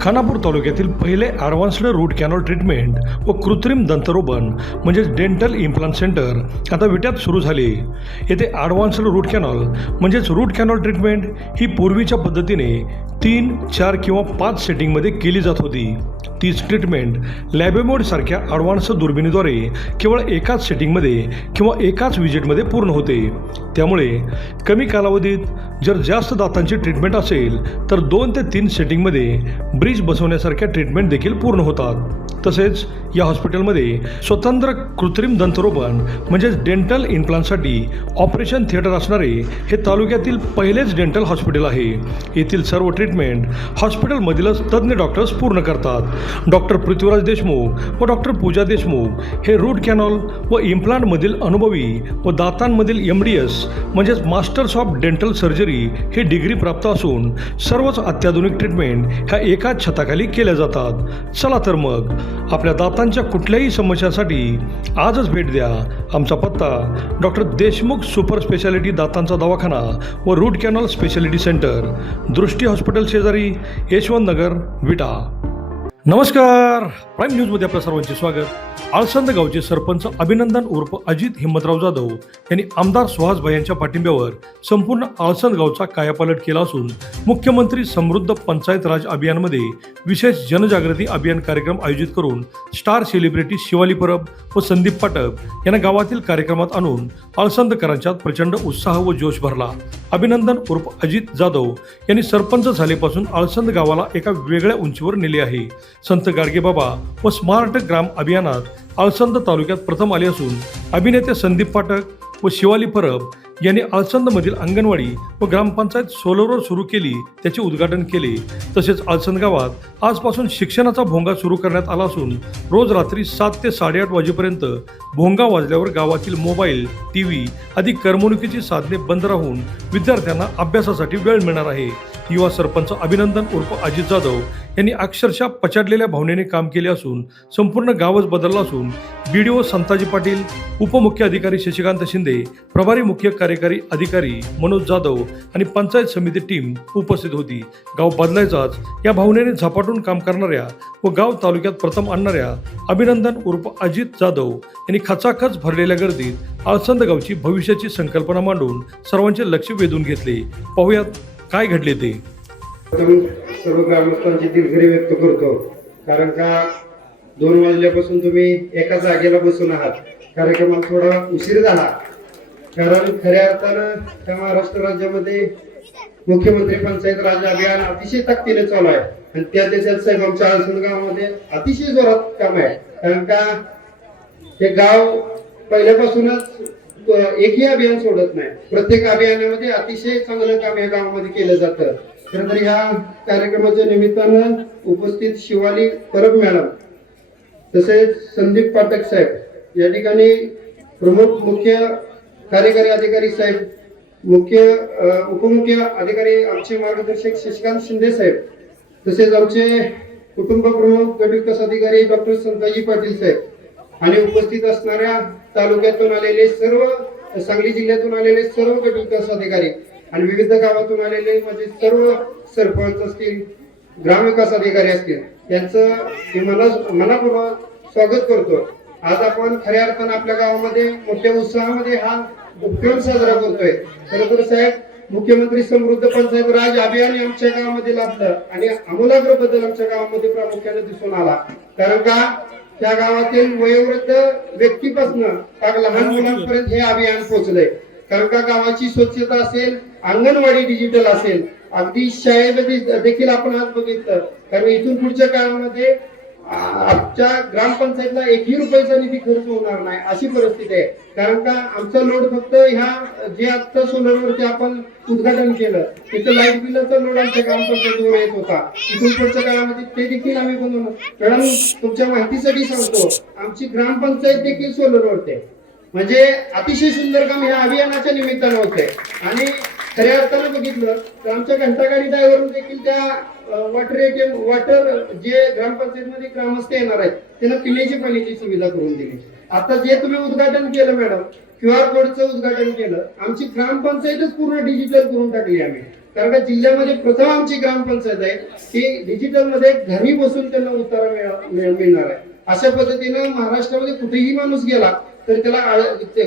खानापूर तालुक्यातील पहिले advanced route canal treatment व कृत्रिम दंतरोपण म्हणजेच डेंटल इम्प्लांट सेंटर आता विट्यात सुरू झाले. येथे ॲडव्हान्स्ड रूट कॅनॉल म्हणजेच रूट कॅनॉल ट्रीटमेंट ही पूर्वीच्या पद्धतीने 3, 4 किंवा 5 सेटिंगमध्ये केली जात होती. तीच ट्रीटमेंट लॅबेमोडसारख्या ॲडव्हान्स दुर्बिणीद्वारे केवळ एकाच सेटिंगमध्ये किंवा एकाच विजिटमध्ये पूर्ण होते. त्यामुळे कमी कालावधीत जर जास्त दातांची ट्रीटमेंट असेल तर 2 ते 3 सेटिंगमध्ये ब्रिज बसवण्यासारख्या ट्रीटमेंट देखील पूर्ण होतात. तसेच या हॉस्पिटलमध्ये स्वतंत्र कृत्रिम दंतरोपण म्हणजेच डेंटल इम्प्लांटसाठी ऑपरेशन थिएटर असणारे हे तालुक्यातील पहिलेच डेंटल हॉस्पिटल आहे. येथील सर्व ट्रीटमेंट हॉस्पिटलमधीलच तज्ज्ञ डॉक्टर्स पूर्ण करतात. डॉक्टर पृथ्वीराज देशमुख व डॉक्टर पूजा देशमुख हे रूट कॅनॉल व इम्प्लांटमधील अनुभवी व दातांमधील MDS म्हणजेच masters of dental surgery he degree प्राप्त असून सर्वच अत्याधुनिक ट्रीटमेंट ह्या एकाच छताखाली केल्या जातात. चला तर मग आपल्या दातांच्या कुठल्याही समस्यांसाठी आजच भेट द्या. आमचा पत्ता डॉक्टर देशमुख सुपर स्पेशालिटी दातांचा दवाखाना व रूट कॅनॉल स्पेशालिटी सेंटर, दृष्टी हॉस्पिटल शेजारी, यशवंत नगर, विटा. नमस्कार, प्राईम न्यूजमध्ये आपल्या सर्वांचे स्वागत. आळसंद गावचे सरपंच अभिनंदन उर्फ अजित हिम्मतराव जाधव यांनी आमदार सुहासभाई यांच्या पाठिंब्यावर संपूर्ण आळसंद गावचा कायापालट केला असून मुख्यमंत्री समृद्ध पंचायत राज अभियानमध्ये विशेष जनजागृती अभियान कार्यक्रम आयोजित करून स्टार सेलिब्रिटी शिवाली परब व संदीप पाटक यांना गावातील कार्यक्रमात आणून आळसंदकरांच्यात प्रचंड उत्साह व जोश भरला. अभिनंदन उर्फ अजित जाधव यांनी सरपंच झाल्यापासून आळसंद गावाला एका वेगळ्या उंचीवर नेले आहे. संत गाडगेबाबा व स्मार्ट ग्राम अभियानात आळसंद तालुक्यात प्रथम आले असून अभिनेते संदीप पाठक व शिवाली परब यांनी आळसंदमधील अंगणवाडी व ग्रामपंचायत सोलरवर सुरू केली, त्याचे उद्घाटन केले. तसेच आळसंद गावात आजपासून शिक्षणाचा भोंगा सुरू करण्यात आला असून रोज रात्री 7 ते 8:30 वाजेपर्यंत भोंगा वाजल्यावर गावातील मोबाईल, TV आदी करमणुकीची साधने बंद राहून विद्यार्थ्यांना अभ्यासासाठी वेळ मिळणार आहे. युवा सरपंच अभिनंदन उर्फ अजित जाधव यांनी अक्षरशः पछाडलेल्या भावनेने काम केले असून संपूर्ण गावच बदलला असून BDO संताजी पाटील, उपमुख्य अधिकारी शशिकांत शिंदे, प्रभारी मुख्य कार्यकारी अधिकारी मनोज जाधव आणि पंचायत समिती टीम उपस्थित होती. गाव बदलायचाच या भावनेने झपाटून काम करणाऱ्या व गाव तालुक्यात प्रथम आणणाऱ्या अभिनंदन उर्फ अजित जाधव यांनी खचाखच भरलेल्या गर्दीत आळसंद गावची भविष्याची संकल्पना मांडून सर्वांचे लक्ष वेधून घेतले. पाहुयात काय घडले ते. सर्व ग्रामस्थांची दिलगिरी व्यक्त करतो, कारण का 2 वाजल्यापासून तुम्ही एका जागेला बसून आहात. कार्यक्रमाला थोडा उशीर झाला, कारण खऱ्या अर्थानं त्या महाराष्ट्र राज्यामध्ये मुख्यमंत्री पंचायत राज अभियान अतिशय ताकदीने चालू आहे आणि त्या देशात साहेब आमच्या आळसंद गावामध्ये अतिशय जोरात काम आहे. कारण का हे गाव पहिल्यापासूनच एकही अभियान सोडत नाही. प्रत्येक अभियानामध्ये अतिशय चांगलं काम या गावामध्ये केलं जातं. खरं तर ह्या कार्यक्रमाच्या निमित्तानं उपस्थित शिवाली परब मॅडम तसेच संदीप पाठक साहेब या ठिकाणी, प्रमुख मुख्य कार्यकारी अधिकारी साहेब, उपमुख्य अधिकारी आमचे मार्गदर्शक शशिकांत शिंदे साहेब, तसेच आमचे कुटुंब प्रमुख गट विकास अधिकारी डॉक्टर संताजी पाटील साहेब आणि उपस्थित असणाऱ्या तालुक्यातून आलेले सर्व, सांगली जिल्ह्यातून आलेले सर्व गट विकास अधिकारी आणि विविध गावातून आलेले म्हणजे सर्व सरपंच असतील, ग्रामविकास अधिकारी असतील, यांचं मनापूर्वक स्वागत करतो. आज आपण खऱ्या अर्थानं आपल्या गावामध्ये मोठ्या उत्साहामध्ये हा उपक्रम साजरा करतोय. खरं तर साहेब, मुख्यमंत्री समृद्ध पंचायत राज अभियान आमच्या गावामध्ये लाभलं आणि आमूलाग्र बदल आमच्या गावामध्ये प्रामुख्याने दिसून आला. कारण का त्या गावातील वयोवृद्ध व्यक्तीपासून लहान मुलांपर्यंत हे अभियान पोहोचलंय. कारण का गावाची स्वच्छता असेल, अंगणवाडी डिजिटल असेल, अगदी शाळेमध्ये देखील आपण आज बघितलं. कारण इथून पुढच्या काळामध्ये आमच्या ग्रामपंचायतला 1ही रुपयाचा निधी खर्च होणार नाही अशी परिस्थिती आहे. कारण का आमचा लोड फक्त ह्या जे आता सोलरवरती आपण उद्घाटन केलं तिथं लाईट बिलाचा लोड आमच्या ग्रामपंचायतीवर येत होता. इथून पुढच्या काळामध्ये ते देखील आम्ही बनवलं. मॅडम, तुमच्या माहितीसाठी सांगतो, आमची ग्रामपंचायत देखील सोलरवरती आहे. म्हणजे अतिशय सुंदर काम ह्या अभियानाच्या निमित्तानं होतंय. आणि खऱ्या अर्थानं बघितलं तर आमच्या घंटागाडी ड्रायव्हर देखील त्या वॉटर जे ग्रामपंचायत मध्ये ग्रामस्थ येणार आहेत त्यांना पिण्याची पाण्याची सुविधा करून दिली. आता जे तुम्ही उद्घाटन केलं मॅडम, QR कोडचं उद्घाटन केलं, आमची ग्रामपंचायतच पूर्ण डिजिटल करून टाकली आम्ही. कारण का जिल्ह्यामध्ये प्रथम आमची ग्रामपंचायत आहे की डिजिटल मध्ये घरी बसून त्यांना उतारा मिळणार आहे. अशा पद्धतीनं महाराष्ट्रामध्ये कुठेही माणूस गेला तर त्याला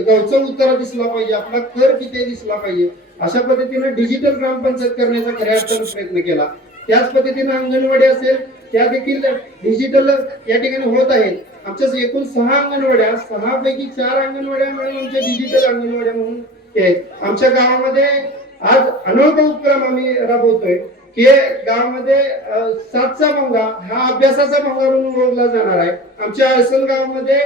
गावचा उतारा दिसला पाहिजे, आपला कर किती दिसला पाहिजे. अशा पद्धतीनं डिजिटल ग्रामपंचायत करण्याचा खऱ्या अर्थानं प्रयत्न केला. त्याच पद्धतीनं अंगणवाडी असेल त्या देखील डिजिटल या ठिकाणी होत आहेत. आमच्या एकूण 6 अंगणवाड्या, 6 पैकी 4 अंगणवाड्या मिळून आमच्या डिजिटल अंगणवाड्या म्हणून आहेत. आमच्या गावामध्ये आज अनोखा उपक्रम आम्ही राबवतोय की गावामध्ये 7चा भोंगा हा अभ्यासाचा भोंगा म्हणून ओळखला जाणार आहे. आमच्या अळसण गावामध्ये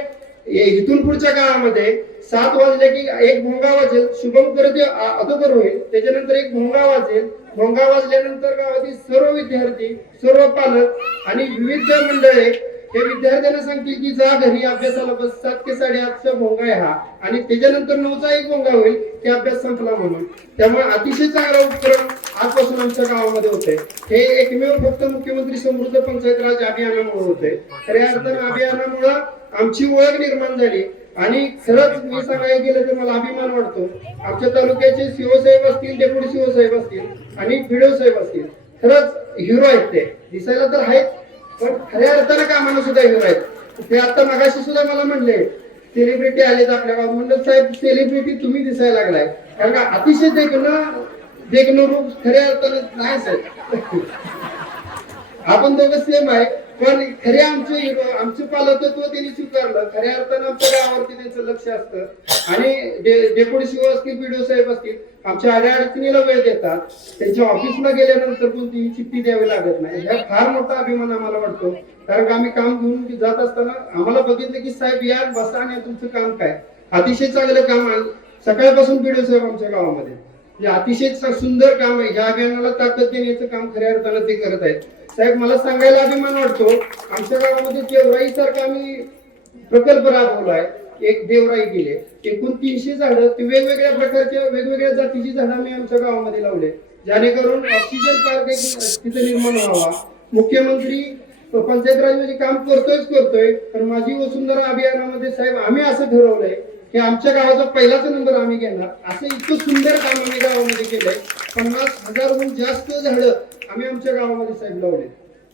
इथून पुढच्या काळामध्ये 7 वाजले की एक भोंगा वाजेल, शुभम करते अगोदर होईल, त्याच्यानंतर एक भोंगा वाजेल. भोंगा वाजल्यानंतर गावातील सर्व विद्यार्थी, सर्व पालक आणि विविध मंडळे हे विद्यार्थ्यांना सांगतील की जा घरी अभ्यासाला बस. 7 ते 8:30चा भोंगा आहे हा, आणि त्याच्यानंतर 9चा एक भोंगा होईल की अभ्यास संपला म्हणून. त्यामुळे अतिशय चांगला उपक्रम आजपासून आमच्या गावामध्ये होते. हे एकमेव फक्त मुख्यमंत्री समृद्ध पंचायत राज अभियानामुळे होते. खऱ्या अर्थानं अभियानामुळे आमची ओळख निर्माण झाली. आणि खरंच मी सांगायला गेलं तर मला अभिमान वाटतो. आमच्या तालुक्याचे सीओ साहेब असतील, डेप्युटी सीओ साहेब असतील आणि बीडीओ साहेब असतील, खरंच हिरो आहेत. ते दिसायला तर आहेत पण खऱ्या अर्थानं कामाला सुद्धा हिरो आहेत. ते आता मगाशी सुद्धा मला म्हणले सेलिब्रिटी आलेत आपल्या गावात. म्हणलं साहेब सेलिब्रिटी तुम्ही दिसायला लागलाय, कारण का अतिशय देखणं रूप खऱ्या अर्थानं नाही साहेब. आपण दोघं सेम आहे, पण खरे आमचे हिरो, आमचे पालकत्व त्यांनी स्वीकारलं. खऱ्या अर्थानं आमच्या गावावरती त्यांचं लक्ष असतं आणि डेप्युटी सीओ असतील, बीडीओ साहेब असतील, आमच्या अडचणीला वेळ देतात. त्यांच्या ऑफिसला गेल्यानंतर कोणतीही चिठ्ठी द्यावी लागत नाही. हा फार मोठा अभिमान आम्हाला वाटतो. कारण आम्ही काम घेऊन जात असताना आम्हाला बघितलं की साहेब या बसा आणि तुमचं काम काय, अतिशय चांगलं काम आहे. सकाळपासून बीडीओ साहेब आमच्या गावामध्ये अतिशय सुंदर काम आहे. ह्या अभियानाला ताकद देण्याचं काम खऱ्या अर्थानं ते करत आहेत. साहेब मला सांगायला अभिमान वाटतो, आमच्या गावामध्ये देवराई सारखा आम्ही प्रकल्प राबवलाय. एक देवराई गेले, एकूण 300 झाडं, ते वेगवेगळ्या प्रकारच्या वेगवेगळ्या जातीची झाडं आम्ही आमच्या गावामध्ये लावले, जेणेकरून ऑक्सिजन पार्क तिथे निर्माण व्हावा. मुख्यमंत्री पंचायत राज मध्ये काम करतोय, पण माझी वसुंधरा अभियानामध्ये साहेब आम्ही असं ठरवलंय की आमच्या गावाचा पहिलाच नंबर आम्ही घेणार. असं इतकं सुंदर काम आम्ही गावामध्ये केलंय. 50,000हून जास्त झाडं आम्ही आमच्या गावामध्ये साहेब लावले.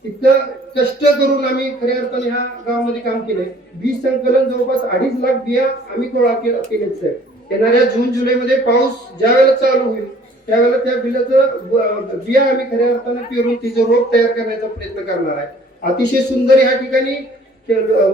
इतकं कष्ट करून आम्ही खऱ्या अर्थाने ह्या गावामध्ये काम केलंय. बी संकलन जवळपास 2.5 लाख बिया आम्ही गोळा केले साहेब. येणाऱ्या जून जुलै मध्ये पाऊस ज्या वेळेला चालू होईल त्यावेळेला त्या बियाचं बिया आम्ही खऱ्या अर्थाने पेरून तिचं रोप तयार करण्याचा प्रयत्न करणार आहे. अतिशय सुंदर ह्या ठिकाणी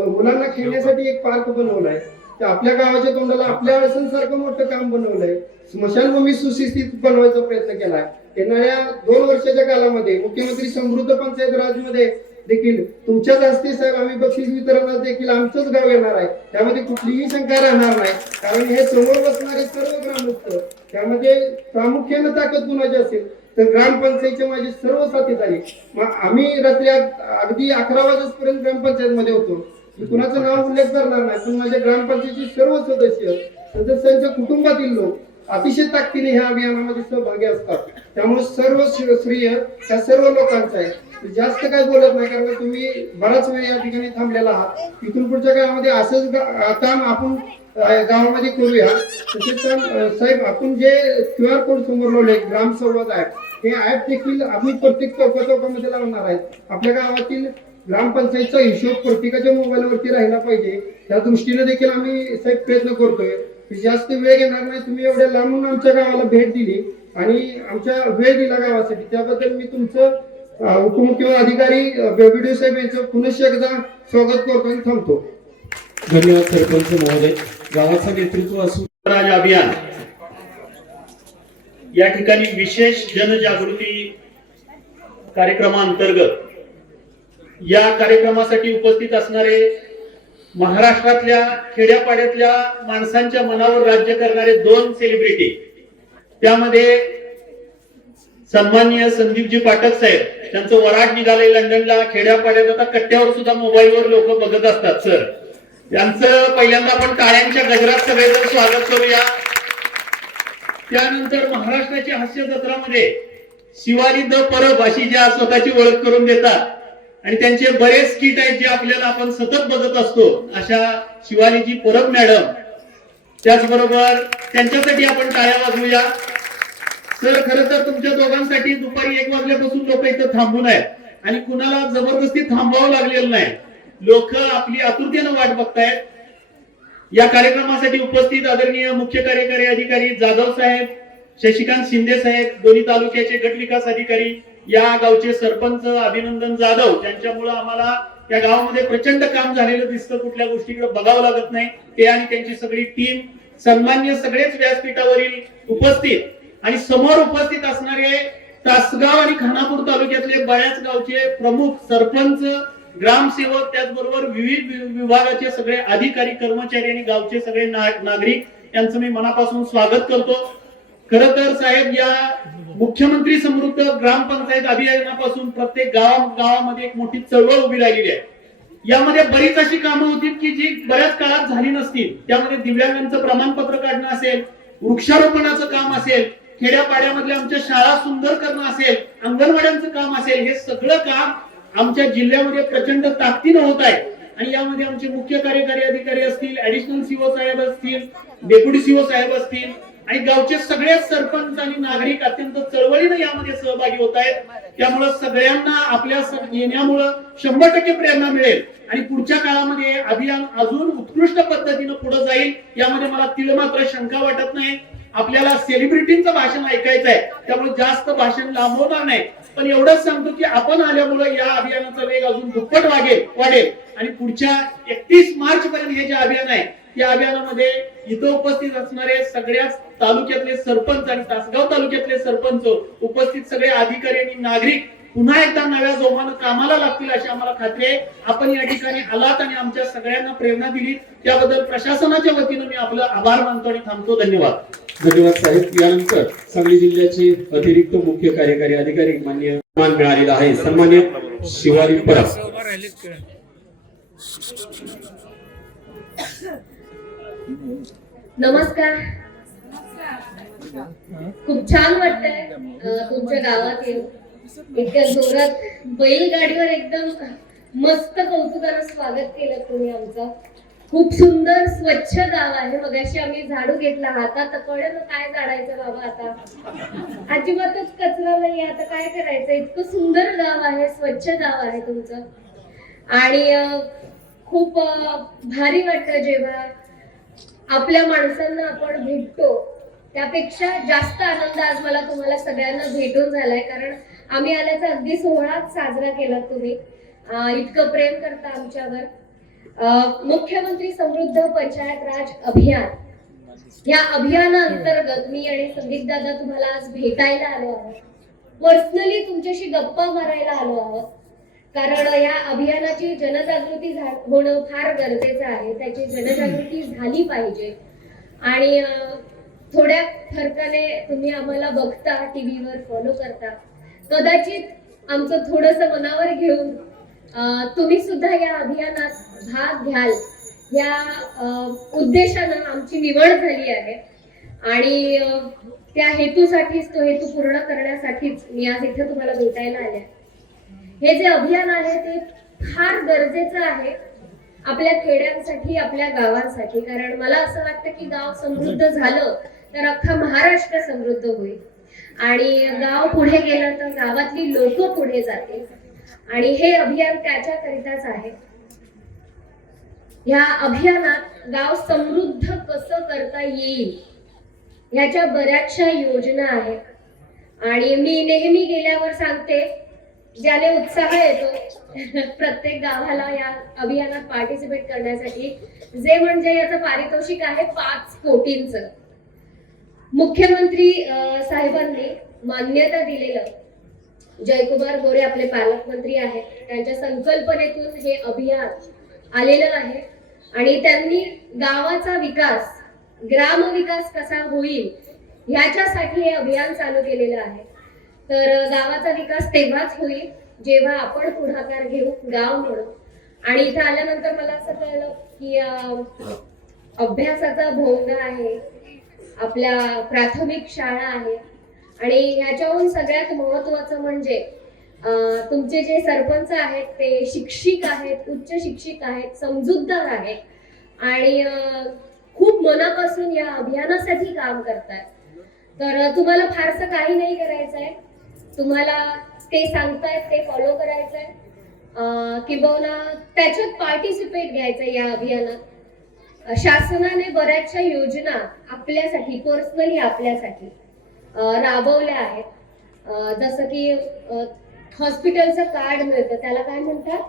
मुलांना खेळण्यासाठी एक पार्क बनवलाय. आपल्या गावाच्या तोंडाला आपल्या अळसणसारखं मोठं काम बनवलंय. स्मशानभूमी सुशिक्षित बनवायचा प्रयत्न केलाय. येणाऱ्या 2 वर्षाच्या कालामध्ये मुख्यमंत्री समृद्ध पंचायत राज मध्ये देखील तुमच्याच हस्ते साहेब आम्ही बक्षीस वितरणात देखील आमचंच गाव येणार आहे. त्यामध्ये कुठलीही शंका राहणार नाही, कारण हे समोर बसणारे सर्व ग्रामस्थ, त्यामध्ये प्रामुख्याने ताकद कुणाची असेल तर ग्रामपंचायतचे माझे सर्व साथीदारी. मग आम्ही रात्री अगदी 11 वाजेपर्यंत ग्रामपंचायत मध्ये होतो. कुणाचं नाव उल्लेख करणार नाही, पण माझ्या ग्रामपंचायतचे सर्व सदस्यांच्या कुटुंबातील लोक अतिशय ताकदीने ह्या अभियानामध्ये सहभागी असतात. त्यामुळे सर्व श्रेय त्या सर्व लोकांचं आहे. जास्त काय बोलत नाही, कारण तुम्ही बराच वेळ या ठिकाणी थांबलेला आहात. इथून पुढच्या काळामध्ये असंच काम आपण गावामध्ये करूया. तसेच साहेब आपण जे QR कोड समोर लावले ग्राम संवाद ऍप, हे ऍप देखील आम्ही प्रत्येक चौकामध्ये लावणार आहेत. आपल्या गावातील ग्रामपंचायतचा हिशोब प्रत्येकाच्या मोबाईलवरती राहिला पाहिजे, त्या दृष्टीने देखील आम्ही साहेब प्रयत्न करतोय. जास्त वेळ घेणार नाही. तुम्ही एवढ्या लांबून आमच्या गावाला भेट दिली आणि आमच्या वेळ दिला गावासाठी, त्याबद्दल मी तुमचं उपमुख्य अधिकारी बीडीओ साहेब यांचं पुनश्च एकदा स्वागत करतो आणि थांबतो. धन्यवाद सरपंच महोदय. गावाचं नेतृत्व असून राज अभियान या ठिकाणी विशेष जनजागृती कार्यक्रमांतर्गत या कार्यक्रमासाठी उपस्थित असणारे महाराष्ट्रातल्या खेड्यापाड्यातल्या माणसांच्या मनावर राज्य करणारे 2 सेलिब्रिटी, त्यामध्ये सन्माननीय संदीपजी पाठक साहेब, त्यांचं वराड निघालंय लंडनला. खेड्यापाड्यात आता कट्ट्यावर सुद्धा मोबाईलवर लोक बघत असतात. सर यांचं पहिल्यांदा आपण टाळ्यांच्या गजरात सगळेजण स्वागत करूया. त्यानंतर महाराष्ट्राची हास्य जत्रामध्ये शिवाली द परब अशी ज्या स्वतःची ओळख करून देतात आणि त्यांचे बरेच किट आहेत जे आपल्याला आपण सतत बघत असतो, अशा शिवानीजी परब मॅडम, त्याचबरोबर त्यांच्यासाठी आपण टाळ्या वाजवूया. सर, खरं तर तुमच्या दोघांसाठी दुपारी 1 वाजल्यापासून लोक इथं थांबून आहेत आणि कुणाला जबरदस्ती थांबावं लागलेलं नाही. लोक आपली आतुरतेनं वाट बघतायत. या कार्यक्रमासाठी उपस्थित आदरणीय मुख्य कार्यकारी अधिकारी जाधव साहेब, शशिकांत शिंदे साहेब, दोन्ही तालुक्याचे गट विकास अधिकारी, या गावचे सरपंच अभिनंदन जाधव, ज्यांच्यामुळे आम्हाला या गावामध्ये प्रचंड काम झालेलं दिसतं, कुठल्या गोष्टीकडे बघावं लागत नाही, ते आणि त्यांची सगळी टीम, सन्मान्य सगळेच व्यासपीठावरील उपस्थित आणि समोर उपस्थित असणारे तासगाव आणि खानापूर तालुक्यातले बऱ्याच गावचे प्रमुख, सरपंच, ग्रामसेवक, त्याचबरोबर विविध विभागाचे सगळे अधिकारी, कर्मचारी आणि गावचे सगळे नागरिक यांचं मी मनापासून स्वागत करतो. खरं तर साहेब, या मुख्यमंत्री समृद्ध ग्रामपंचायत अभियानापासून प्रत्येक गावामध्ये एक मोठी चळवळ उभी राहिलेली आहे. यामध्ये बरीच अशी कामं होती की जी बऱ्याच काळात झाली नसतील. त्यामध्ये दिव्यांगांचं प्रमाणपत्र काढणं असेल, वृक्षारोपणाचं काम असेल, खेड्यापाड्यामधल्या आमच्या शाळा सुंदर करणं असेल, अंगणवाड्यांचं काम असेल, हे सगळं काम आमच्या जिल्ह्यामध्ये प्रचंड ताकदीनं होत आहे. आणि यामध्ये आमचे मुख्य कार्यकारी अधिकारी असतील, ऍडिशनल सीओ साहेब असतील, डेप्युटी सीओ साहेब असतील आणि गावचे सगळे सरपंच आणि नागरिक अत्यंत चळवळीनं यामध्ये सहभागी होत आहेत. त्यामुळे सगळ्यांना आपल्या येण्यामुळं 100% प्रेरणा मिळेल आणि पुढच्या काळामध्ये अभियान अजून उत्कृष्ट पद्धतीनं पुढे जाईल, यामध्ये मला तीळ मात्र शंका वाटत नाही. आपल्याला सेलिब्रिटींचं भाषण ऐकायचं आहे, त्यामुळे जास्त भाषण लांबवणार नाही, पण एवढंच सांगतो की आपण आल्यामुळे या अभियानाचा वेग अजून दुप्पट वाढेल आणि पुढच्या 31 मार्च पर्यंत हे जे अभियान आहे, या अभियानामध्ये इथं उपस्थित असणारे सगळ्याच तालुक्यातले सरपंच आणि तासगाव तालुक्यातले सरपंच, उपस्थित सगळे अधिकारी आणि नागरिक पुन्हा एकदा नव्या जोमानं कामाला लागतील अशी आम्हाला खात्री आहे. आपण या ठिकाणी आलात आणि आमच्या सगळ्यांना प्रेरणा दिली, त्याबद्दल प्रशासनाच्या वतीनं मी आपलं आभार मानतो आणि थांबतो. धन्यवाद. धन्यवाद साहेब. यानंतर सांगली जिल्ह्याचे अतिरिक्त मुख्य कार्यकारी अधिकारी मान्य मान मिळालेला आहे, सन्मान्य शिवानी परब. नमस्कार. खूप छान वाटतंय तुमच्या गावात येऊन. इतक्या जोरात बैलगाडीवर एकदम मस्त कौतुकानं स्वागत केलं तुम्ही आमचं. खूप सुंदर स्वच्छ गाव आहे. मगाशी आम्ही झाडू घेतला, हातात कळलं काय झाडायचं बाबा, आता अजिबातच कचरा नाही, आता काय करायचं. इतकं सुंदर गाव आहे, स्वच्छ गाव आहे तुमचं. आणि खूप भारी वाटतं जेव्हा आपल्या माणसांना आपण भेटतो. त्यापेक्षा जास्त आनंद आज मला तुम्हाला सगळ्यांना भेटून झालाय, कारण आम्ही आल्याचा अगदी सोहळाच साजरा केला. तुम्ही इतकं प्रेम करता आमच्यावर. मुख्यमंत्री समृद्ध पंचायत राज अभियान, या अभियानाअंतर्गत मी आणि संदीप दादा तुम्हाला आज भेटायला आलो आहोत. पर्सनली तुमच्याशी गप्पा मारायला आलो आहोत, कारण या अभियानाची जनजागृती होणं फार गरजेचं आहे. त्याची जनजागृती झाली पाहिजे. आणि थोड्या फरकाने तुम्ही आम्हाला बघता, टीव्हीवर फॉलो करता, कदाचित आमचं थोडंसं मनावर घेऊन तुम्ही सुद्धा या अभियानात भाग घ्याल, या उद्देशानं आमची निवड झाली आहे. आणि त्या हेतूसाठीच, तो हेतू पूर्ण करण्यासाठीच मी आज इथे तुम्हाला भेटायला आले. हे जे अभियान आहे ते फार गरजेचं आहे आपल्या खेड्यांसाठी, आपल्या गावांसाठी. कारण मला असं वाटतं की गाव समृद्ध झालं तर अख्खा महाराष्ट्र समृद्ध होईल. आणि गाव पुढे गेलं तर गावातली लोक पुढे जातील. आणि हे अभियान त्याच्याकरिताच आहे. या अभियानात गाव समृद्ध कसं करता येईल याच्या बऱ्याचशा योजना आहेत. आणि मी नेहमी गेल्यावर सांगते, ज्याने उत्साह येतो प्रत्येक गावाला या अभियानात पार्टिसिपेट करण्यासाठी, जे म्हणजे याचं पारितोषिक आहे 5 कोटींचं. मुख्यमंत्री साहेबांनी मान्यता दिलेलं, जयकुमार गोरे आपले पालकमंत्री आहेत, त्यांच्या संकल्पनेतून हे अभियान आलेलं आहे. आणि त्यांनी गावाचा विकास, ग्रामविकास कसा होईल ह्याच्यासाठी हे अभियान चालू केलेलं आहे. तर गावाचा विकास तेव्हाच होईल जेव्हा आपण पुढाकार घेऊ, गाव म्हणून. आणि इथे आल्यानंतर मला असं कळलं की अभ्यासाचा भोंगा आहे, आपल्या प्राथमिक शाळा आहे. आणि ह्याच्याहून सगळ्यात महत्वाचं म्हणजे तुमचे जे सरपंच आहेत ते शिक्षिक आहेत, उच्च शिक्षित आहेत, समजूतदार आहेत आणि खूप मनापासून या अभियानासाठी काम करतात. तर तुम्हाला फारसं काही नाही करायचं आहे. तुम्हाला ते सांगतायत ते फॉलो करायचं आहे, किंवा त्याच्यात पार्टिसिपेट घ्यायचं या अभियानात. शासनाने बऱ्याचशा योजना आपल्यासाठी, पर्सनली आपल्यासाठी राबवल्या आहेत. जसं की हॉस्पिटलचं कार्ड मिळतं, त्याला काय म्हणतात,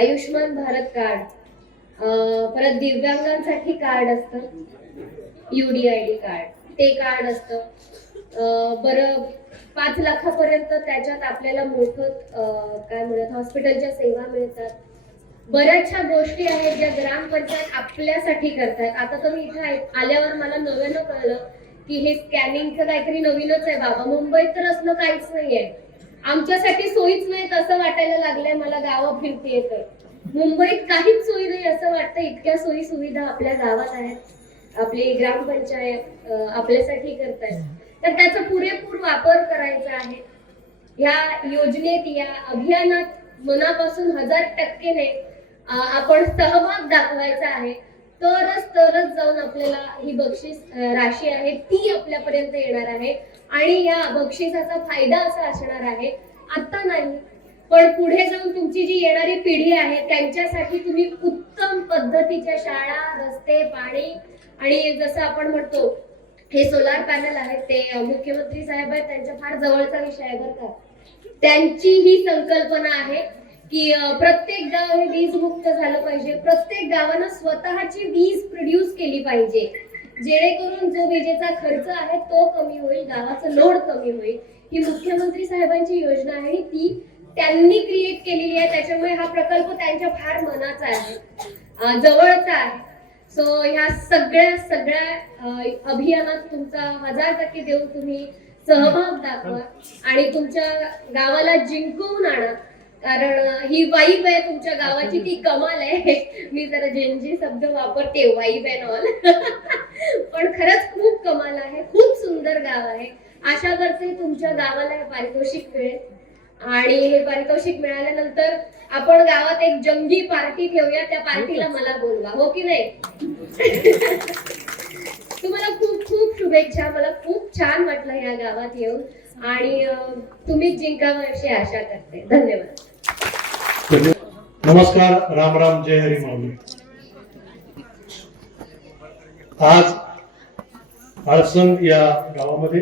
आयुष्मान भारत कार्ड. परत दिव्यांगांसाठी कार्ड असतं, UDID कार्ड, ते कार्ड असतं. बरं 5 लाखापर्यंत त्याच्यात आपल्याला मोफत काय म्हणतात हॉस्पिटलच्या सेवा मिळतात. बऱ्याचशा गोष्टी आहेत ज्या ग्रामपंचायत आपल्यासाठी करतात. आता तुम्ही इथे आल्यावर मला नव्यानं कळलं की हे स्कॅनिंगचं काहीतरी नवीनच आहे बाबा. मुंबईत तर असलं काहीच नाहीये. आमच्यासाठी सोयीच नाहीत असं वाटायला लागलंय मला गावं फिरते तर. मुंबईत काहीच सोयी नाही असं वाटतं. इतक्या सोयी सुविधा आपल्या गावात आहेत. आपली ग्रामपंचायत आपल्यासाठी करतायत. तर त्याचा पुरेपूर वापर करायचा आहे. या योजनेत, या अभियानात मनापासून 1000% आपण सहभाग दाखवायचा आहे. तरच जाऊन आपल्याला ही बक्षीस राशी आहे ती आपल्यापर्यंत येणार आहे. आणि या बक्षिसाचा फायदा असा असणार आहे, आता नाही पण पुढे जाऊन तुमची जी येणारी पिढी आहे त्यांच्यासाठी तुम्ही उत्तम पद्धतीच्या शाळा, रस्ते, पाणी आणि जसं आपण म्हणतो हे सोलार पॅनल आहेत ते मुख्यमंत्री साहेब आहेत त्यांच्या फार जवळचा विषय आहे बरं का. त्यांची ही संकल्पना आहे की प्रत्येक गाव हे वीज मुक्त झालं पाहिजे. प्रत्येक गावानं स्वतःची वीज प्रोड्यूस केली पाहिजे, जेणेकरून जो विजेचा खर्च आहे तो कमी होईल, गावाचं लोड कमी होईल. ही मुख्यमंत्री साहेबांची योजना आहे, ती त्यांनी क्रिएट केलेली आहे. त्याच्यामुळे हा प्रकल्प त्यांच्या फार मनाचा आहे, जवळचा आहे. सो ह्या सगळ्या अभियानात तुमचा 1000% देऊन तुम्ही सहभाग दाखवा आणि तुमच्या गावाला जिंकवून आणा. कारण ही वाईब आहे तुमच्या गावाची, ती कमाल आहे. मी जरा जेनजी शब्द वापरते, वाईब अँड ऑल, पण खरंच खूप कमाल आहे. खूप सुंदर गाव आहे. आशा करते तुमच्या गावाला हे पारितोषिक मिळेल आणि हे पारितोषिक मिळाल्यानंतर आपण गावात एक जंगी पार्टी ठेवूया. त्या पार्टीला मला बोलवा, हो की नाही? तुम्हाला खूप खूप शुभेच्छा. मला खूप छान वाटलं या गावात येऊन आणि तुम्हीच जिंकावं अशी आशा करते. धन्यवाद. नमस्कार, राम राम, जय हरी माऊली. आज आळसण या गावामध्ये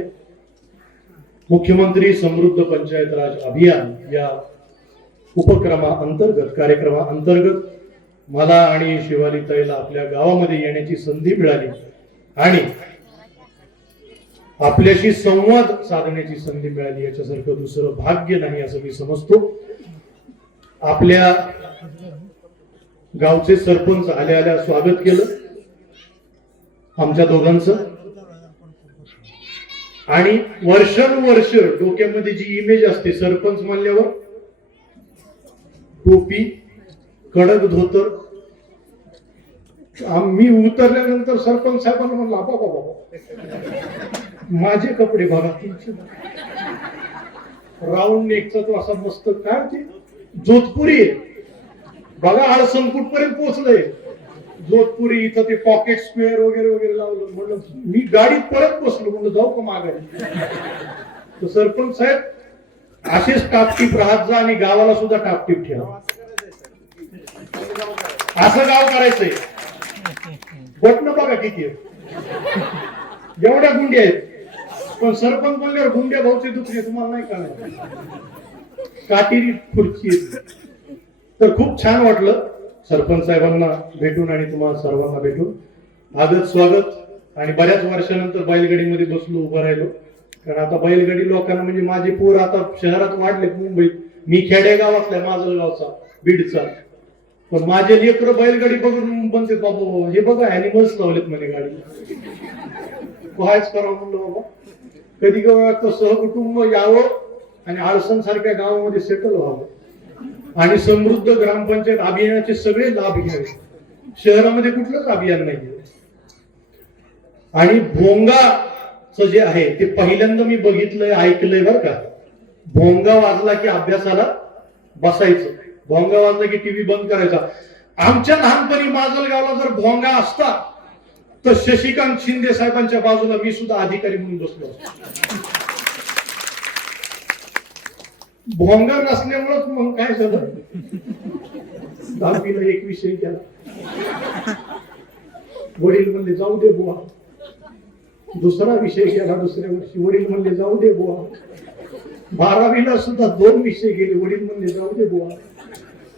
मुख्यमंत्री समृद्ध पंचायत राज अभियान या कार्यक्रमाअंतर्गत मला आणि शिवाली ताईला आपल्या गावामध्ये येण्याची संधी मिळाली आणि आपल्याशी संवाद साधण्याची संधी मिळाली. याच्यासारखं दुसरं भाग्य नाही असं मी समजतो. आपल्या गावचे सरपंच आल्या स्वागत केलं आमच्या दोघांचं आणि वर्षानुवर्ष डोक्यामध्ये जी इमेज असते सरपंच म्हणल्यावर टोपी, कडक धोतर. मी उतरल्यानंतर सरपंच साहेबांना म्हणलं बाबा माझे कपडे बघा, राऊंड नेकचा तो असा मस्त काय ते जोधपुरी बघा, आळसण कुठपर्यंत पोहोचलंय. जोधपुरी इथं ते पॉकेट स्क्वेअर वगैरे वगैरे लावलं. म्हणलं मी गाडीत परत बसलो, म्हणलं जाऊ का माघारी. तर सरपंच साहेब असेच टापटीप राहत जा आणि गावाला सुद्धा टापटीप ठेवा. असं गाव करायचंय. बटन बघा किती आहेत, एवढ्या गुंड्या आहेत. पण सरपंच म्हणल्यावर गुंड्या भाऊचे दुसरे तुम्हाला नाही कळणार. काटेरी खुर्ची. तर खूप छान वाटलं सरपंच साहेबांना भेटून आणि तुम्हाला सर्वांना भेटून. आदत स्वागत. आणि बऱ्याच वर्षानंतर बैलगाडीमध्ये बसलो, उभं राहिलो. कारण आता बैलगाडी लोकांना म्हणजे माझे पोर आता शहरात वाढलेत मुंबईत. मी खेडेगावातला, माजलगावचा, बीडचा. पण माझे लेकर बैलगाडी बघून म्हणते बाबा हे बघा ऍनिमल्स लावलेत म्हणे गाडी. कायच करावं म्हणलं बाबा. कधी कधी सहकुटुंब यावं आणि आळसण सारख्या गावामध्ये सेटल व्हावं आणि समृद्ध ग्रामपंचायत अभियानाचे सगळे लाभ घ्यावे. शहरामध्ये कुठलंच अभियान नाही. आणि भोंगाचं जे आहे ते पहिल्यांदा मी बघितलंय, ऐकलंय बरं का. भोंगा वाजला की अभ्यासाला बसायचं, भोंगा वाजला की टीव्ही बंद करायचा. आमच्या लहानपणी माजलगावला जर भोंगा असता तर शशिकांत शिंदे साहेबांच्या बाजूला मी सुद्धा अधिकारी म्हणून बसलो असतो. भोंगा नसल्यामुळेच मग काय झालं, 10वीला एक विषय केला, वडील म्हणले जाऊ दे बुवा. दुसरा विषय गेला दुसऱ्या वर्षी, वडील म्हणले जाऊ दे बुवा. 12वीला सुद्धा 2 विषय गेले, वडील म्हणले जाऊ दे बुवा.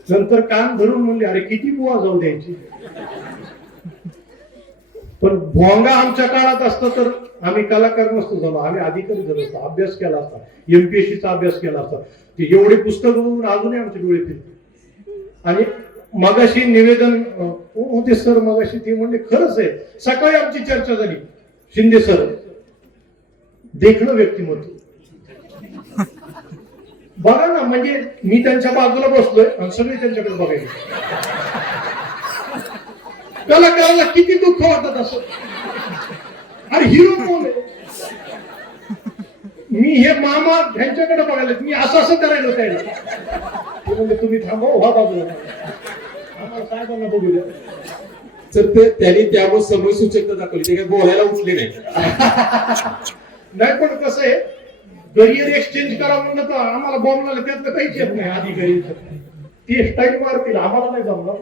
नंतर कान धरून म्हणले अरे किती बुवा जाऊ द्यायची. पण भोंगा आमच्या काळात असतं तर आम्ही कलाकार नसतो झालो, आम्ही अधिकारी झालो असतो, अभ्यास केला असता, MPSCचा अभ्यास केला असता. ते एवढे पुस्तक बघून अजूनही आमचे डोळे फिरते. आणि मगाशी निवेदन होते सर, मगाशी ते म्हणले खरंच आहे. सकाळी आमची चर्चा झाली, शिंदे सर देखणं व्यक्तिमत्व बघा ना, म्हणजे मी त्यांच्या बाजूला बसलोय आणि सगळे त्यांच्याकडे बघायचे. कलाकाराला किती दुःख वाटत असं. अरे हिरो कोण आहे? मी हे मामा ह्यांच्याकडे बघायला, मी असं करायला त्याला. ते म्हणजे तुम्ही थांबा व्हा बाजूला, आम्हाला साहेबांना बघू द्या. तर त्यांनी त्यावर समय सूचकता दाखवली, ते काय बोलायला उठले नाही. नाही पण कसं आहे, करिअर एक्सचेंज करा म्हणलं तर आम्हाला बॉम्ब लागलं, त्यातलं काहीच येत नाही. अधिकारी ते स्टाईल मारतील, आम्हाला नाही जमणार.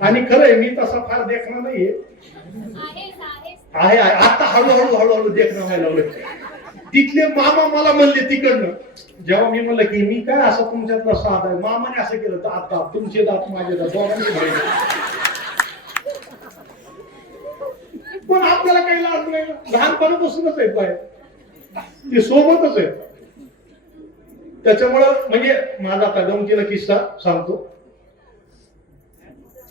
आणि खरंय मी तसा फार देखणार नाहीये, आहे आता हळूहळू देखणं व्हायला लागलं. तिथले मामा मला म्हणले तिकडनं, जेव्हा मी म्हणलं की मी काय असं तुमच्यातला साध आहे, मामाने असं केलं तर आता तुमचे दात माझे दात दोघांनी भरले. पण आपल्याला काही लाज नाही, लहानपणापासूनच आहे बाय, ते सोबतच आहे. त्याच्यामुळं म्हणजे माझा आता गमतीला किस्सा सांगतो.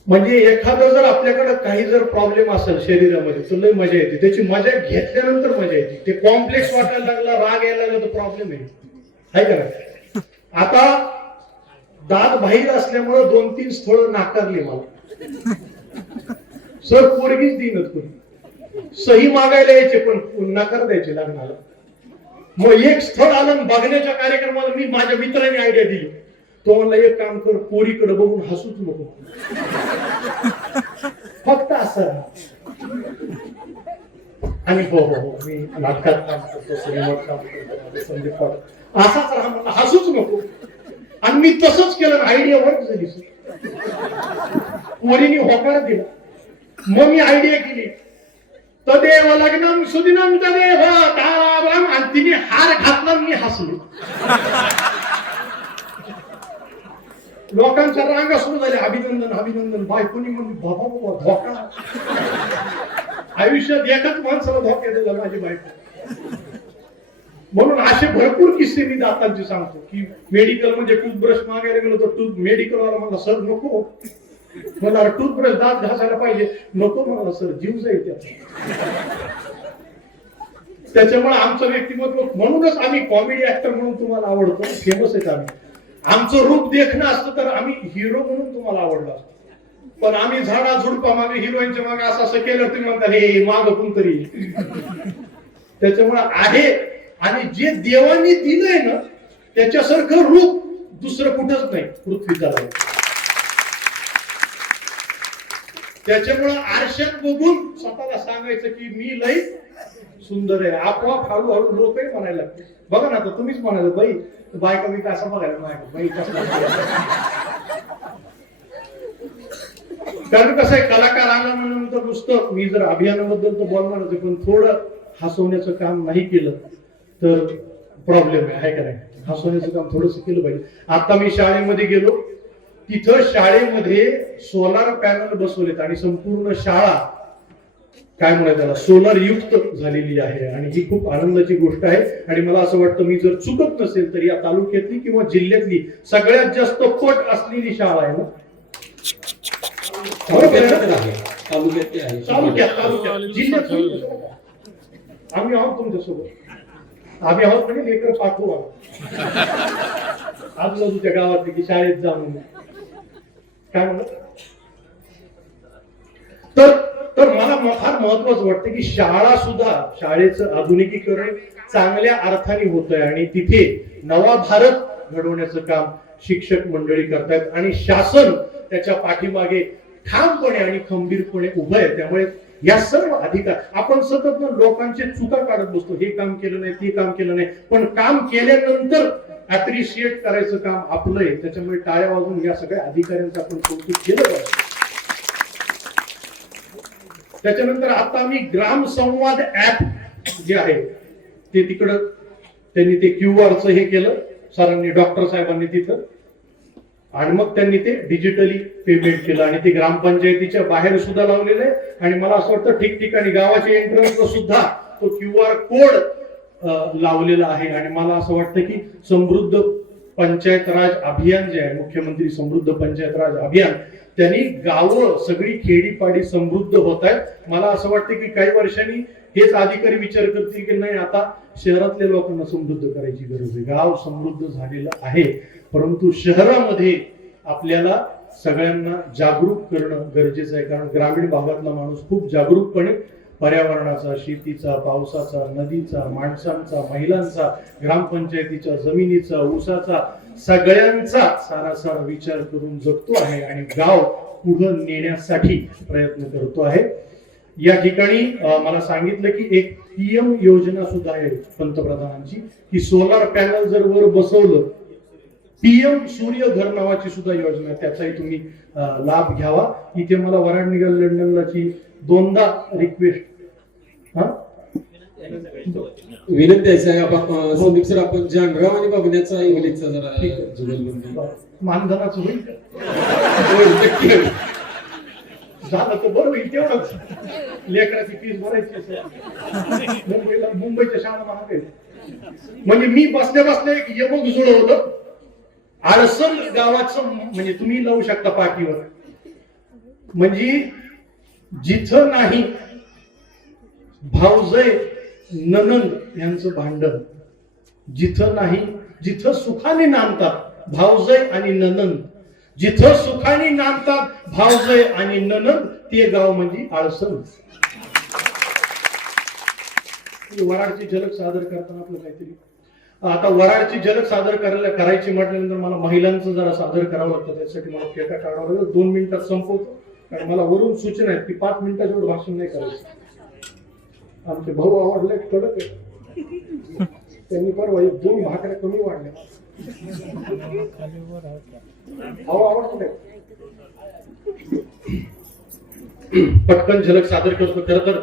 म्हणजे एखादं जर आपल्याकडे काही जर प्रॉब्लेम असेल शरीरामध्ये तर लय मजा येते, त्याची मजा घेतल्यानंतर मजा येते. ते कॉम्प्लेक्स वाटायला लागला, राग यायला लागला तर प्रॉब्लेम आहे का नाही. आता दात बाहेर असल्यामुळे 2-3 स्थळ नाकारली मला. सर पोरगीच देईनच कोणी, सही मागायला यायचे पण नकार द्यायचे लग्नाला. मग एक स्थळ आलं बघण्याच्या कार्यक्रमाला, मी माझ्या मित्राने आयडिया दिली. तो म्हणला एक काम कर, पोरीकडे बघून हसूच नको, फक्त असं. आणि हो मी नाटकात काम करतो, सिनेमात काम करतो, संदीप पाटील असाच राहा म्हणला, हसूच नको. आणि मी तसंच केलं, आयडिया वर्क झाली. पोरीने होकार दिला. मग मी आयडिया केली, तदेव लग्नम सुदिनम तदेव ताराबरम, आणि तिने हार घातला, मी हसलो. लोकांच्या रांगा सुरू झाल्या, अभिनंदन अभिनंदन. बायकोनी म्हणली बाबा बाबा धोका. आयुष्यात एकच माणसाला धोका दिला, माझी बायको. म्हणून असे भरपूर किस्से मी दातांचे सांगतो की मेडिकल म्हणजे टूथब्रश मागायला गेलो तर मेडिकल वाला म्हणला सर नको, मला टूथब्रश दात घासायला पाहिजे, नको म्हणला सर जीव जाईल त्याचा. त्याच्यामुळे आमचं व्यक्तिमत्व, म्हणूनच आम्ही कॉमेडी ऍक्टर म्हणून तुम्हाला आवडतो, फेमस आहेत आम्ही. आमचं रूप देखणं असतं तर आम्ही हिरो म्हणून तुम्हाला आवडलो असतो. पण आम्ही झाडा झुडपा मागे, हिरोईनच्या मागे असं केलं तुम्ही म्हणता हे माग कोणतरी. त्याच्यामुळे आहे, आणि जे देवांनी दिलंय ना त्याच्यासारखं रूप दुसरं कुठंच नाही पृथ्वीचा. त्याच्यामुळे आरशात बघून स्वतःला सांगायचं की मी लई सुंदर आहे. आपोआप हळूहळू लोकही म्हणायला लागते. बघा ना, आता तुम्हीच म्हणाल बाई बायका मी कसं बघायला बाई कसं. कारण कसं आहे, कलाकार आला म्हणून नुसतं मी जर अभियानाबद्दल तर बोलणार होते, पण थोडं हसवण्याचं काम नाही केलं तर प्रॉब्लेम आहे का नाही. हसवण्याचं काम थोडंस केलं पाहिजे. आता मी शाळेमध्ये गेलो, तिथं शाळेमध्ये सोलार पॅनल बसवलेत आणि संपूर्ण शाळा काय म्हणतात त्याला सोलार युक्त झालेली आहे. आणि ही खूप आनंदाची गोष्ट आहे. आणि मला असं वाटतं, मी जर चुकत नसेल तर या तालुक्यातली किंवा जिल्ह्यातली सगळ्यात जास्त पट असलेली शाळा आहे ना. तालुक्यात जिल्ह्यात आम्ही आहोत तुमच्यासोबत. आम्ही आहोत म्हणजे लेकर पाठवू आजूबाजूच्या गावातली की शाळेत जाऊन काय म्हणत. तर तर मला फार महत्वाचं वाटतं की शाळा सुद्धा, शाळेचं आधुनिकीकरण चांगल्या अर्थाने होत आहे आणि तिथे नवा भारत घडवण्याचं काम शिक्षक मंडळी करतायत आणि शासन त्याच्या पाठीमागे ठामपणे आणि खंबीरपणे उभं आहे. त्यामुळे या सर्व अधिकार आपण सतत लोकांचे चुका काढत बसतो, हे काम केलं नाही, ते काम केलं नाही, पण काम केल्यानंतर अप्रिशिएट करायचं काम आपलं आहे. त्याच्यामुळे टाळ्या वाजून या सगळ्या अधिकाऱ्यांचं आपण कौतुक केलं पाहिजे. त्याच्यानंतर आता आम्ही ग्राम संवाद ऍप जे आहे ते तिकडं त्यांनी ते QR हे केलं सरांनी, डॉक्टर साहेबांनी तिथं, आणि मग त्यांनी ते डिजिटली पेमेंट केलं आणि ते ग्रामपंचायतीच्या बाहेर सुद्धा लावलेलं आहे. आणि मला असं वाटतं ठिकठिकाणी गावाच्या एंट्रन्सला सुद्धा तो QR कोड लावलेला आहे. आणि मला असं वाटतं की समृद्ध पंचायत राज अभियान जे आहे, मुख्यमंत्री समृद्ध पंचायत राज अभियान, त्यांनी गावं सगळी खेडीपाडी समृद्ध होत आहेत. मला असं वाटतं की काही वर्षांनी हेच अधिकारी विचार करतील की नाही, आता शहरातल्या लोकांना समृद्ध करायची गरज आहे. गाव समृद्ध झालेलं आहे, परंतु शहरामध्ये आपल्याला सगळ्यांना जागरूक करणं गरजेचं आहे. कारण ग्रामीण भागातला माणूस खूप जागरूकपणे पर्यावरणाचा, शेतीचा, पावसाचा, नदीचा, माणसांचा, महिलांचा, ग्रामपंचायतीच्या जमिनीचा, ऊसाचा, सगळ्यांचा सारासार विचार करून जगतो आहे आणि गाव पुढे नेण्यासाठी प्रयत्न करतो आहे. या ठिकाणी मला सांगितलं की एक PM योजना सुद्धा आहे पंतप्रधानांची, की सोलार पॅनल जर वर बसवलं, PM सूर्य घर नावाची सुद्धा योजना आहे, त्याचाही तुम्ही लाभ घ्यावा. इथे मला वराड निघाल लंडनलाची 2दा रिक्वेस्ट, विनंती आहे आपण संदीप सर, आपण जानराव आणि बघण्याचा इंग्लिशचा जरा जुगल मानधनाचं होईल नक्की झालं तर बरं होईल. तेवढंच लेकराची फीस भरायची मुंबईच्या शाळा महाग आहे. म्हणजे मी बसल्या बसल्या एक यमक जुळवलं, आळसण गावाचं, म्हणजे तुम्ही लावू शकता पाठीवर, म्हणजे जिथं नाही भाऊजय ननंद यांचं भांडण, जिथं नाही, जिथं सुखाने नांदतात भाऊजय आणि ननंद, जिथं सुखाने नांदतात भाऊजय आणि ननंद, ते गाव म्हणजे आळसण. वराडची झलक सादर करताना आपलं काहीतरी, आता वराडची झलक सादर करायची म्हटल्यानंतर मला महिलांचं जरा सादर करावं लागतं, त्यासाठी मला फेटा काढावा लागेल. 2 मिनिटात संपवतो, कारण मला वरून सूचना आहेत की 5 मिनिटाचं भाषण नाही करायचं. आमचे भाऊ आवडले कडक आहे, त्यांनी परवा 2 भाकऱ्या कमी वाढल्या. भाऊ आवडले. पटकन झलक सादर करतो. खरं तर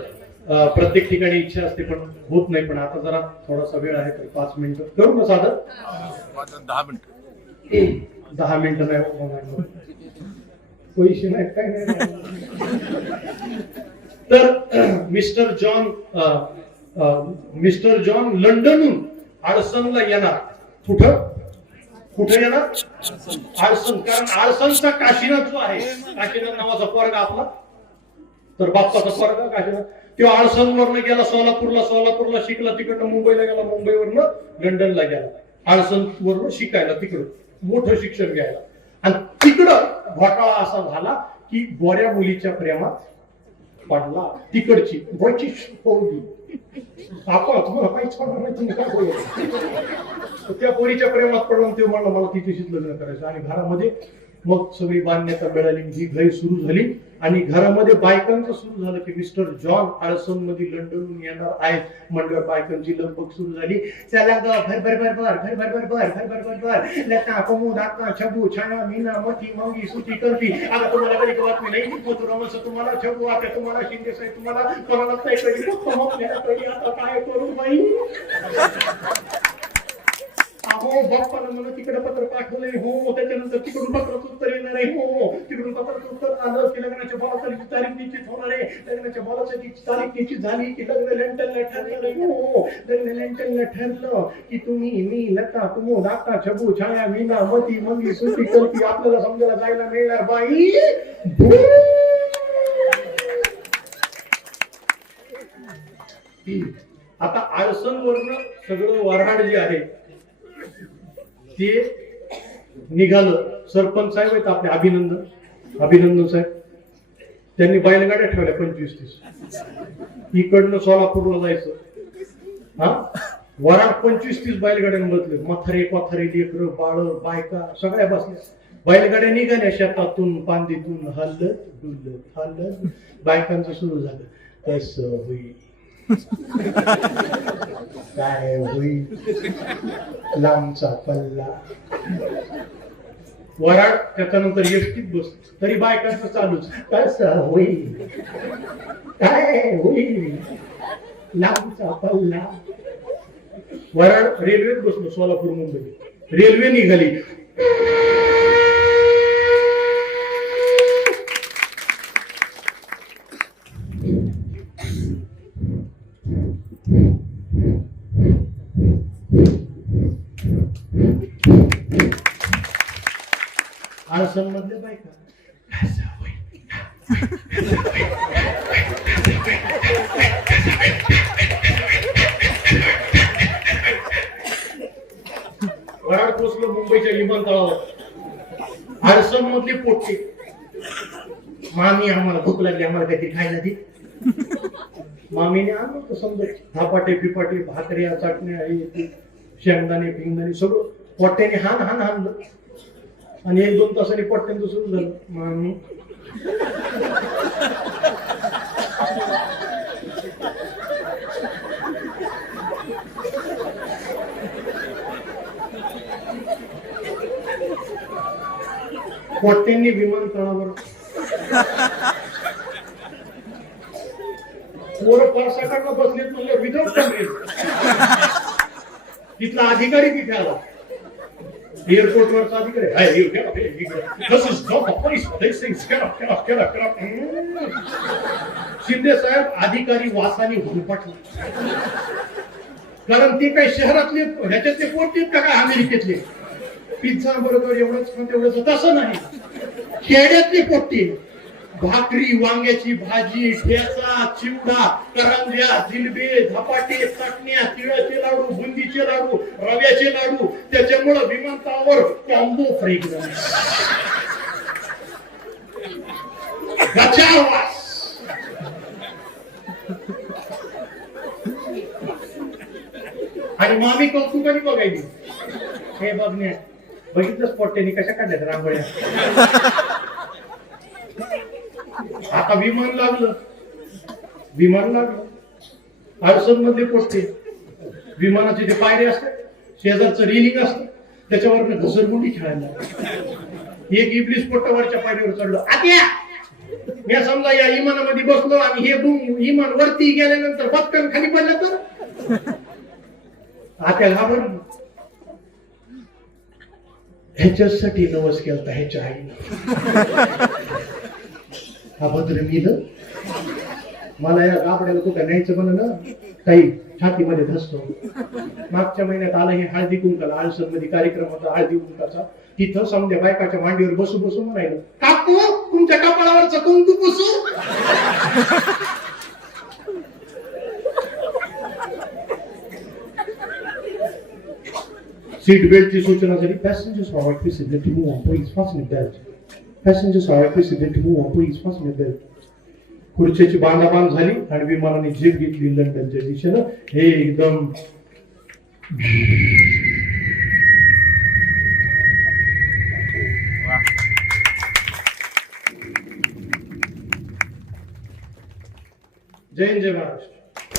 प्रत्येक ठिकाणी इच्छा असते पण होत नाही, पण आता जरा थोडासा वेळ आहे तर 5 मिनिटं करू ना सादर. 10 मिनिटं नाही, पैसे नाहीत काय नाही. तर मिस्टर जॉन लंडनहून आळसणला येणार. कुठं येणार? आळसण. कारण आळसणचा काशीनाथ जो आहे, काशीनाथ नावाचा पोरगा आपला, तर बाप्पाचा पोरगा काशीनाथ, तो आळसणवरनं गेला सोलापूरला शिकला, तिकडनं मुंबईला गेला, मुंबईवरनं लंडनला गेला, आळसणवरनं शिकायला, तिकडं मोठं शिक्षण घ्यायला. आणि तिकडं घोटाळा असा झाला की गोऱ्या मुलीच्या प्रेमात पडला. तिकडची गोची पोरगी, आपण तुम्हाला काहीच पडणार नाही, तुम्ही काय बोलू. त्या पोरीच्या प्रेमात पडला, ते म्हणलं मला तिच्याशीच लग्न करायचं. आणि घरामध्ये मग सगळी मान्यता मिळाली, ही घाई सुरू झाली आणि घरामध्ये बायकांचं सुरू झालं की मिस्टर जॉन आळसण मध्ये लंडनहून येणार आहेत म्हणल्यावर बायकांची लगबग सुरू झाली. चला ग भर लता कमोद आता छबू छाया मीना मती मंगी सुती करती. आता तुम्हाला कधी बातमी नाही, मथुरामस तुम्हाला छबू, आता तुम्हाला शिंदे साहेब, तुम्हाला कोणाला काय कधी आता काय करू बाई. अहो बाप्पाला मला तिकडे पत्र पाठवलंय, हो, त्याच्यानंतर तिकडून पत्राचं उत्तर येणार आहे, हो, तिकडून पत्राचं उत्तर आलं की लग्नाच्या बाळाची तारीख निश्चित होणार आहे, लग्नाच्या बाळाची तारीख निश्चित झाली की लग्न लंडनला ठरलं, हो, लग्न लंडनला ठरलं की तुम्ही, मी, लता, कुमोद, आका, छबू, छाया, मीना, मती, मंगी, सुटी, कल्पी आपल्याला समजायला जायला मिळणार बाई. आता आळसणवरनं सगळं वऱ्हाड जे आहे ते निघालं. सरपंच साहेब आहेत आपले, अभिनंदन साहेब, त्यांनी बैलगाड्या ठेवल्या 25-30. इकडनं सोलापूरला जायचं, हा वराड 25-30 बैलगाड्यानं बसले. म्हातारे पाथरे लेकरं बाळ बायका सगळ्या बसल्या. बैलगाड्या निघाल्या शेतातून पांदीतून, हल्लत डुल्लत हल्लत. बायकांचं सुरू झालं, कसं होईल काय होईल, लांबचा पल्ला. वराड त्याच्यानंतर एसटीत बस, तरी बायकांचं चालूच, कसं होईल काय होईल, लांबचा पल्ला. वराड रेल्वेत बसलो, सोलापूर मुंबई रेल्वे निघाली. आळसण मधल्या बायका, वराड पोचलो मुंबईच्या विमानतळावर. आळसण मधले पोट्टे, मामी आम्हाला भूक लागली, आम्हाला काहीतरी खायला दे. मामीने आणलं तर समजा धापाटे पिपाटे भाकऱ्या चटण्या हे ते, शेंगदाणे फिंगदाणे सगळं पोट्ट्याने हाणलं. आणि 1-2 तासांनी पट्ट्यांचं सुरू झालं. मामी पोट्ट्यांनी विमानतळावर पोरं परसाकडनं बसलेत म्हणलं विदाउट कॅमेरे. तिथला अधिकारी तिथे आला, एअरपोर्ट वरचा अधिकारी. शिंदे साहेब अधिकारी वासानी हुरपटला, कारण ते काही शहरातले ह्याच्यातले पोट्टे का काय अमेरिकेतले. पिझ्झा बरोबर एवढंच पण तेवढंच, तसं नाही. खेड्यातले पोट्टे, भाकरी, वांग्याची भाजी, ठेचा, चिवडा, करंज्या, जिलबे, धपाटे, चटण्या, तिळाचे लाडू, बुंदीचे लाडू, रव्याचे लाडू. त्याच्यामुळं विमानतळावर कॉम्बो फ्रेग्रन्स, गचावास. आणि मामी कौतुकाने बघायली, हे बघण्या बघितलंच पोट्ट्यानी कशा काढल्यात रांगोळ्या. आता विमान लागलं. आळसण मध्ये पोट्टे, विमानाचे ते पायरे असतात, शेजारचं रेलिंग असतं, त्याच्यावर घसरगुंडी खेळायला. एक इबलीस पोट्टावरच्या पायरीवर चढलं. आत्या मी समजा या विमानामध्ये बसलो आणि हे विमान वरती गेल्यानंतर पटकन खाली पडलं तर आत्या घाबरली. ह्याच्यासाठी नवस केलता ह्याच्या आईनं. हा भद्र मील मला या गाबड्याला कुठं न्यायचं म्हणलं ना, काही छातीमध्ये धसतो. मागच्या महिन्यात आलं हे हळदी कुंकाला, आळसर मध्ये कार्यक्रम होता हळदी कुंकाचा. तिथं समजा बायकाच्या मांडीवर बसू बसू म्हणायला, काकू तुमच्या कपाळावरचं कुंकू पुसू. सीट बेल्टची सूचना झाली. Passengers are requested to move on, please fasten your belt. Passengers are requested to move on, please fasten your belt. खुर्चीची बांधाबांध झाली आणि विमानाने झेप घेतली लंडनच्या दिशेनं. हे एकदम जय हिंद जय महाराष्ट्र.